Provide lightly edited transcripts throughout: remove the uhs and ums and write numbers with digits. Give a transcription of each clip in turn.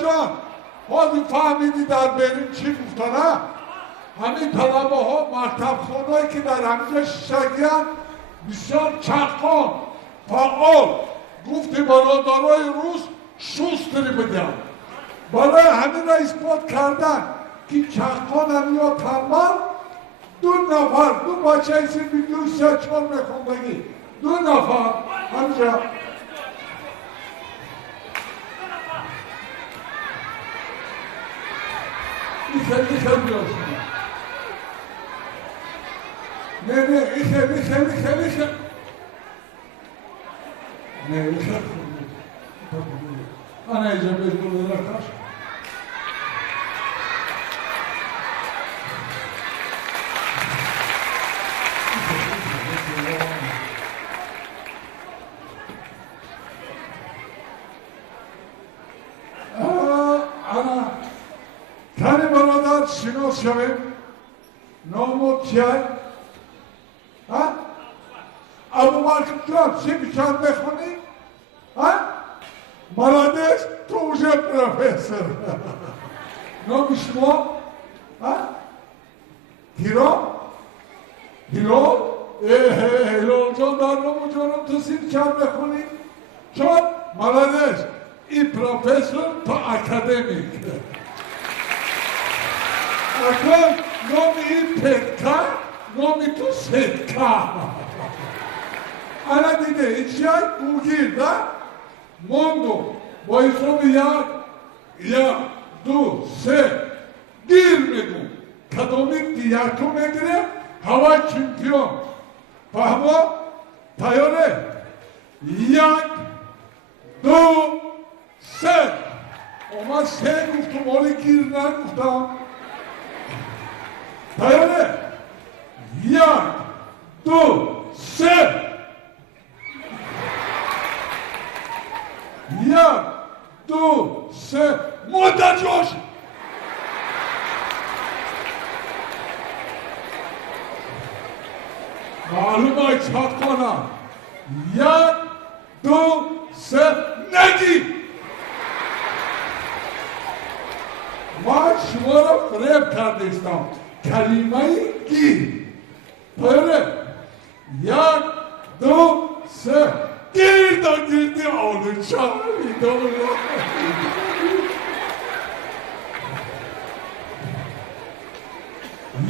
جان حاضر فهمیدی در بریم چی گفتن ها؟ همین طلبه ها مکتب خانهایی که در همینجا شگیان بسیار چقان فعال گفتی برادرای روس شستری بدن برای همین را اثبات کردن که چقان هم یا تنبل دو نفر دو بچه ایسی بیدیو 3-4 میخوندگی 2 نفر همینجا میخه بیاشون نه میخه انا اجابه بقول لك انا تاني برادر شناس شویم نامو چیه؟ ها؟ ابو مالک جان چی بیچار بخونی؟ ها؟ Молодец, ты уже профессор. Но что? А? Hilal? Hilal Can Darlamı canım tısır çam yakını. Çok молодец. И профессор по академик. Akıl nomi petka, nomi tu setka. Ana dide içer ugir da Mondo, boysomi ya, du, se, girmegu. Kadomik diyarku megre, hava çempiyon. Fahmo, tayore. Yak, du, se. Ama se guftum, onu girner guftam. Tayore. Yak, du, se. یک دو سه مدت جوش معلوم های چات کنم یک دو سه نگی من شما را فریب کردیستم کلمه گیر پایره یک دو سه girdi onu çağırdı onu.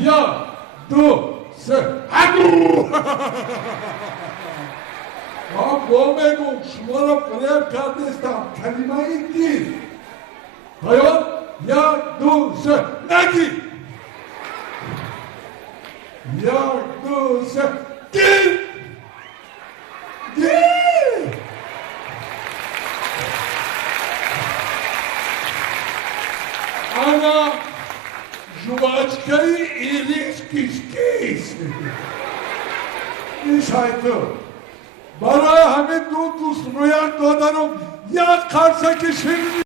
Ya, du, se, hadu. Ha bomego şmara frer kardeştam kelimeyi gir. Hayır, ya, du, se, negi. Ya, du, se, gir. Ana жвачкой и рискис. این شایدو برای همین دو دوست رویان دادنم یک قرصه کشید